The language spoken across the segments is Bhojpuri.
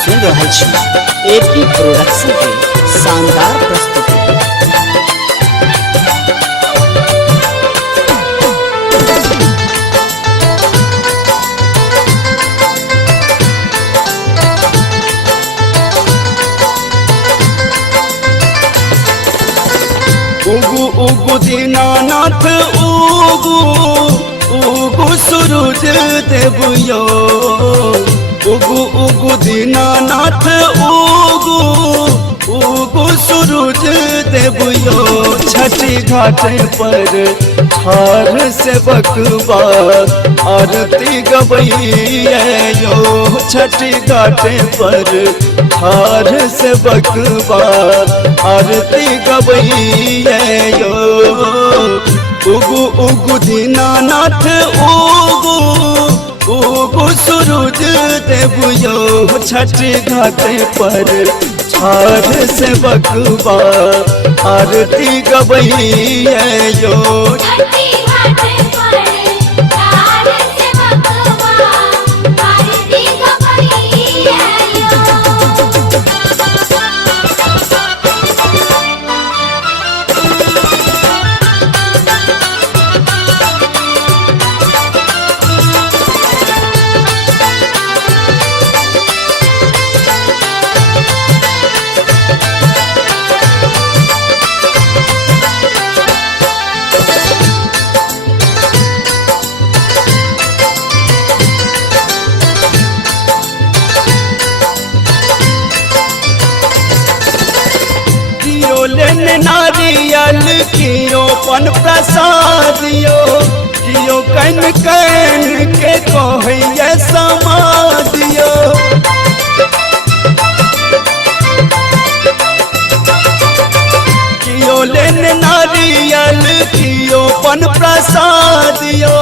सुन रहा छी एपी प्रोडक्शन के शानदार प्रस्तुति। उगु उगु दीनानाथ उगु उगु सूरज देवयो, उगु उगु दीनानाथ उगु उगु सूरज देवयो। छठी घाट पर ठार से बकवा आरती गवैयो, छठी घाट पर ठार से बकवा आरती गवैयो। उगु उगु दीनानाथ उगु उगु सूरज देवयो, छठी घाट पर ठार से बकवा आरती गवैयो। नारियल कियो पन प्रसादियो, कियो कन कन के कहैया समादियो। कियो लेन नारियल कियो पन प्रसादियो,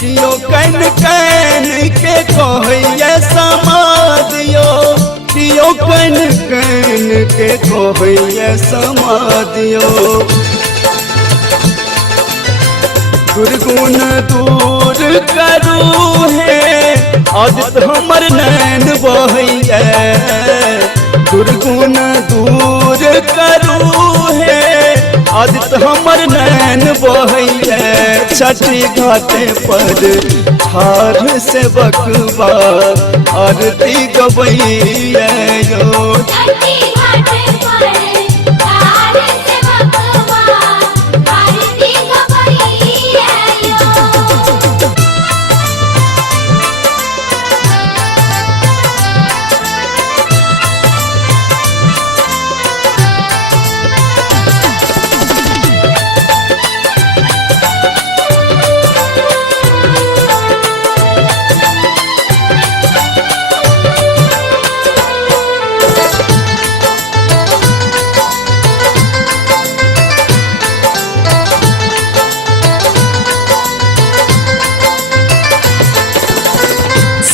कियो कन कन के कहैया समादियो। कियो कन कन के कहैया समादियो। दुर्गुण दूर करू है आदित हमर नैन बहैया, दुर्गुण दूर करू है आदित हमर नैन बहैया। छठी घाटे पर ठार से बकवा आरती गवैयो।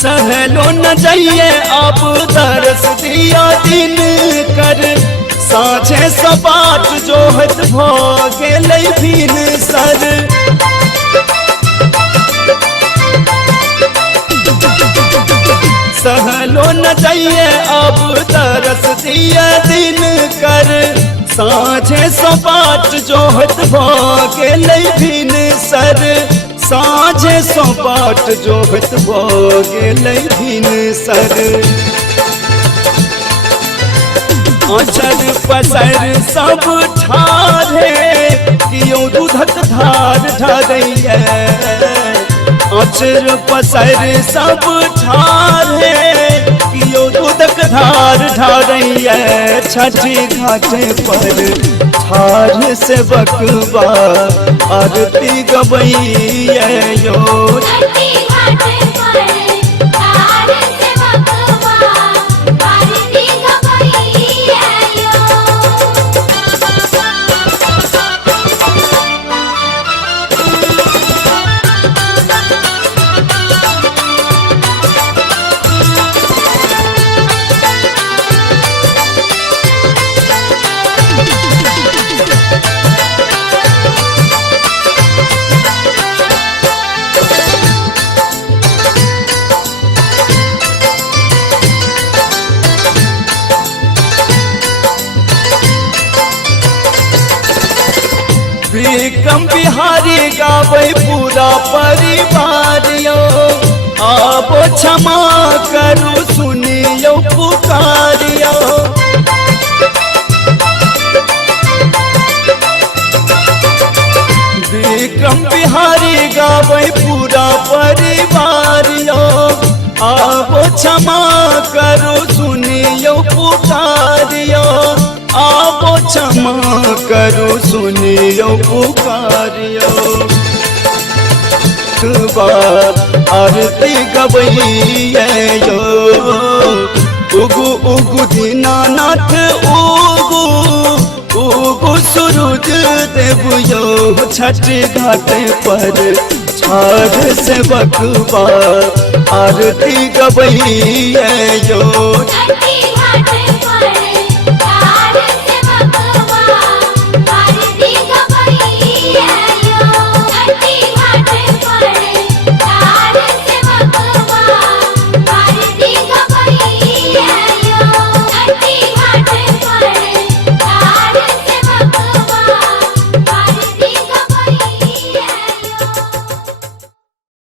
सहलो न जाइए अब दरस दिया दिन कर, साझे सपाट जोहत भ गेलै भीन सर। सहलो न जाइए अब दरस दिया दिन कर, साझे सपाट जोहत भ गेलै भीन सर। साझे सपाट जोहत भ गेलै भीन सर। आचर पसर सब ठाढ़े कियो दूधक धार ढारैया, आचर पसर सब ठाढ़े कियो दूधक धार ढारैया। छठी घाटे पर ठार से बकवा आरती गवैयो। विक्रम बिहारी गावे पूरा परिवार यो आप क्षमा करू सुनियो पुकारियो विक्रम बिहारी गावे पूरा परिवार यो आप क्षमा करो सुनियो पुकारियो आप क्षमा करो सुनियो पुकारियो आरती गवैया यो उगु उगु दीनानाथ उगु उगु सूरज देव यो छठ घाट पर छाड़ से बकवा आरती गवैया यो